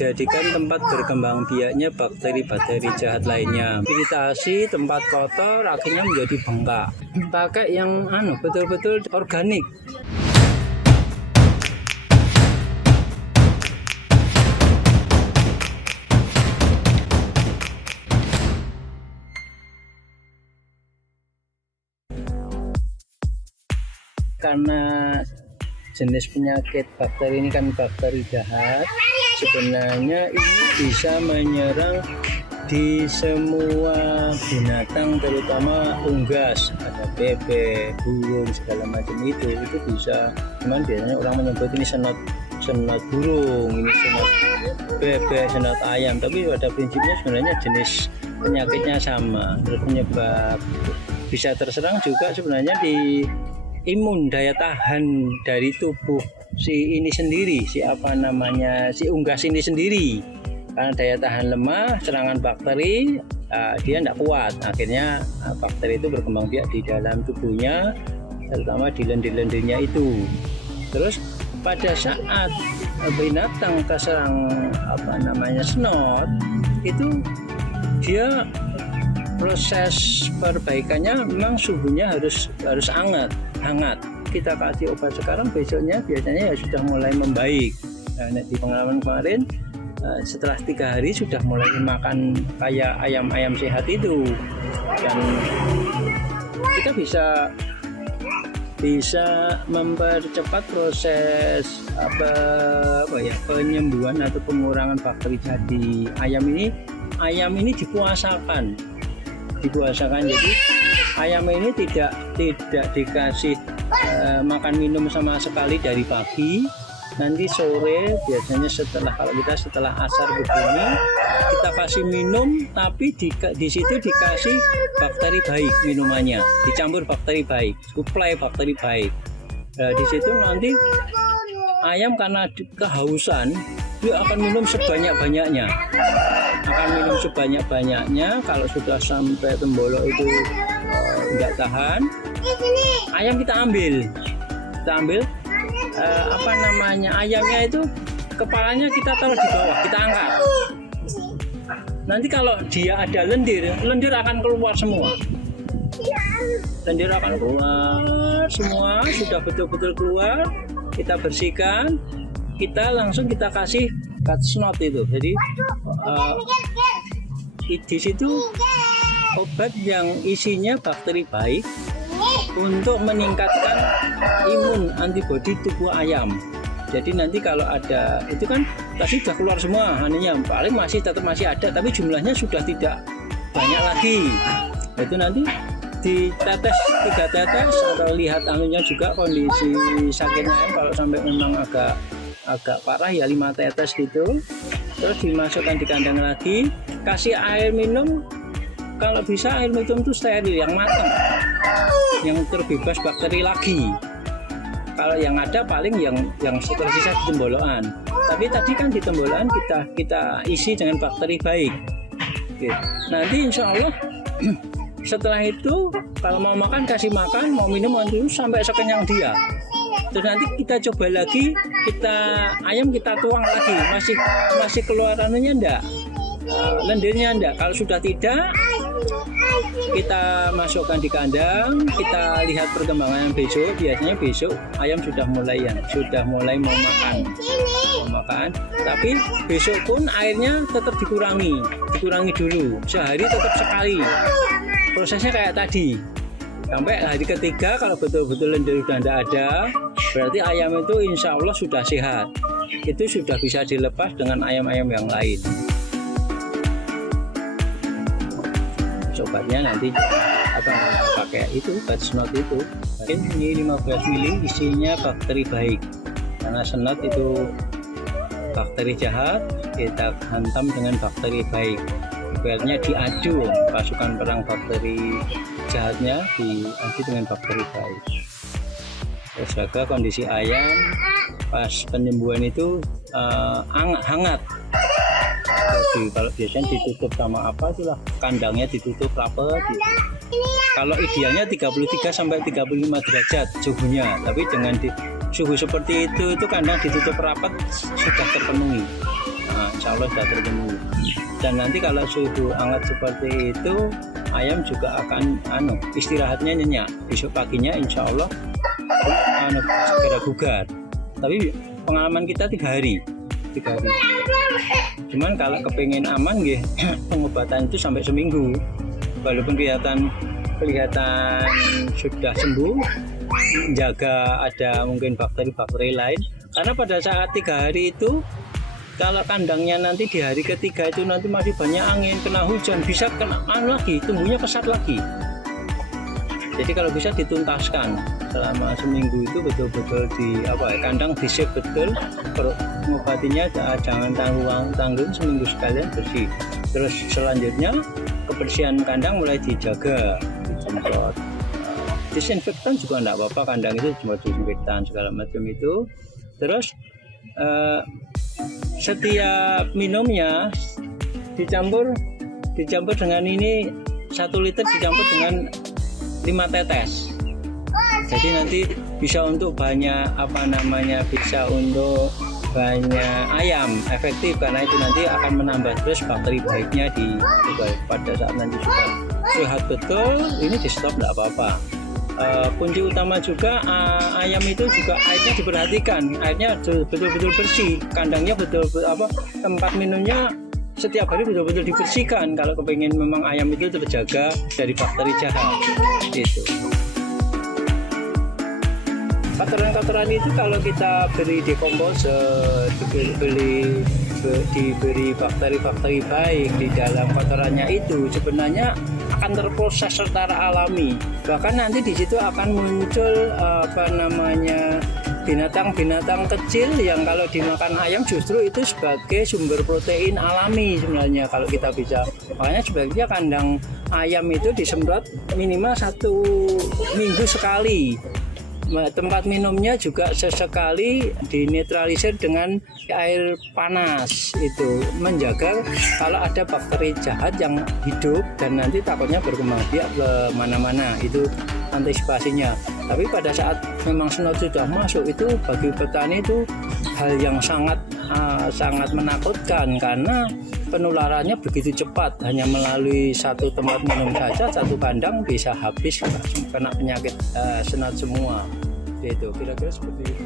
dijadikan tempat berkembang biaknya bakteri-bakteri jahat lainnya. Iritasi tempat kotor akhirnya menjadi bengkak. Pakai yang betul-betul organik. Karena jenis penyakit bakteri ini kan bakteri jahat, sebenarnya ini bisa menyerang di semua binatang, terutama unggas, ada bebek, burung, segala macam itu bisa. Cuman biasanya orang menyebut ini senot burung, ini senot bebek, senot ayam, tapi pada prinsipnya sebenarnya jenis penyakitnya sama. Penyebab bisa terserang juga sebenarnya di imun, daya tahan dari tubuh si ini sendiri, si unggas ini sendiri. Karena daya tahan lemah, serangan bakteri dia tidak kuat, akhirnya bakteri itu berkembang biak di dalam tubuhnya, terutama di lendir-lendirnya itu. Terus pada saat binatang terserang snot, itu dia proses perbaikannya memang suhunya harus hangat. Kita kasih obat sekarang, besoknya biasanya ya sudah mulai membaik. Nah, di pengalaman kemarin setelah 3 hari sudah mulai makan kayak ayam-ayam sehat itu, dan kita bisa mempercepat proses penyembuhan atau pengurangan bakteri jadi ayam ini dipuasakan. Jadi ayam ini tidak dikasih makan minum sama sekali dari pagi. Nanti sore biasanya setelah asar begini kita kasih minum, tapi di situ dikasih bakteri baik minumannya, dicampur bakteri baik, suplai bakteri baik. Di situ nanti ayam karena kehausan dia akan minum sebanyak-banyaknya. Kalau sudah sampai tembolok itu tidak tahan, ayam kita ambil ayamnya itu kepalanya kita taruh di bawah, kita angkat. Nanti kalau dia ada lendir akan keluar semua. Sudah betul-betul keluar, kita bersihkan, kita kasih cut snot itu. Jadi di situ obat yang isinya bakteri baik untuk meningkatkan imun antibodi tubuh ayam. Jadi nanti kalau ada itu kan tadi sudah keluar semua, paling tetap masih ada, tapi jumlahnya sudah tidak banyak lagi. Itu nanti ditetes 3 tetes atau lihat juga kondisi sakitnya ayam. Kalau sampai memang agak parah ya 5 tetes gitu. Terus dimasukkan di kandang lagi, kasih air minum. Kalau bisa air minum itu steril, yang matang, yang terbebas bakteri lagi. Kalau yang ada paling yang tersisa di tembolokan. Tapi tadi kan di tembolokan kita isi dengan bakteri baik. Oke. Nanti insya Allah setelah itu kalau mau makan kasih makan, mau minum sampai sekenyang dia. Terus nanti kita coba lagi, ayam kita tuang lagi, masih keluar enggak, lendirnya enggak. Kalau sudah tidak, kita masukkan di kandang, kita lihat perkembangan besok. Biasanya besok ayam sudah mulai mau makan. Tapi besok pun airnya tetap dikurangi dulu, sehari tetap sekali. Prosesnya kayak tadi. Sampai hari ketiga kalau betul-betul lendir sudah tidak ada, berarti ayam itu insya Allah sudah sehat. Itu sudah bisa dilepas dengan ayam-ayam yang lain. Obatnya nanti akan pakai cut snot itu. Ini 15 ml isinya bakteri baik. Karena snot itu bakteri jahat, kita hantam dengan bakteri baik. Ibaratnya diadu, pasukan perang bakteri jahatnya diadu dengan bakteri baik. Terus jaga kondisi ayam pas penyembuhan itu hangat. Kalau biasanya ditutup sama kandangnya ditutup rapat. Kalau idealnya 33 sampai 35 derajat suhunya, tapi dengan suhu seperti itu kandang ditutup rapat sudah terpenuhi. Nah, insya Allah sudah terpenuhi. Dan nanti kalau suhu hangat seperti itu, ayam juga akan istirahatnya nyenyak. Besok paginya insya Allah segera bugar. Tapi pengalaman kita 3 hari. Cuman kalau kepengen aman pengobatan itu sampai seminggu. Walaupun kelihatan sudah sembuh, jaga ada mungkin bakteri-bakteri lain. Karena pada saat 3 hari itu, kalau kandangnya nanti di hari ketiga itu nanti masih banyak angin, kena hujan, bisa kena lagi, tumbuhnya pesat lagi. Jadi kalau bisa dituntaskan selama seminggu itu betul-betul kandang di-save betul, pengobatinya jangan tanggung seminggu sekalian bersih. Terus selanjutnya kebersihan kandang mulai dijaga, disemprot. Disinfektan juga enggak apa-apa, kandang itu cuma disinfektan segala macam itu. Terus setiap minumnya dicampur dengan ini 1 liter dicampur dengan 5 tetes. Jadi nanti bisa untuk banyak bisa untuk banyak ayam, efektif karena itu nanti akan menambah terus bakteri baiknya pada saat nanti sudah sehat betul, ini di stop enggak apa-apa. Kunci utama juga ayam itu juga airnya diperhatikan, airnya betul-betul bersih, kandangnya tempat minumnya setiap hari betul-betul dibersihkan kalau kepengen memang ayam itu terjaga dari bakteri jahat gitu. Kotoran-kotoran itu kalau kita beri dekomposer, diberi bakteri-bakteri baik di dalam kotorannya itu sebenarnya akan terproses secara alami. Bahkan nanti di situ akan muncul binatang-binatang kecil yang kalau dimakan ayam justru itu sebagai sumber protein alami sebenarnya kalau kita bisa. Makanya sebaiknya kandang ayam itu disemprot minimal 1 minggu sekali. Tempat minumnya juga sesekali dinetralisir dengan air panas, itu menjaga kalau ada bakteri jahat yang hidup dan nanti takutnya berkembang biak ke mana-mana, itu antisipasinya. Tapi pada saat memang snot sudah masuk itu bagi petani itu hal yang sangat menakutkan karena penularannya begitu cepat, hanya melalui 1 tempat minum saja 1 kandang bisa habis kena penyakit snot semua. Itu kira-kira seperti itu.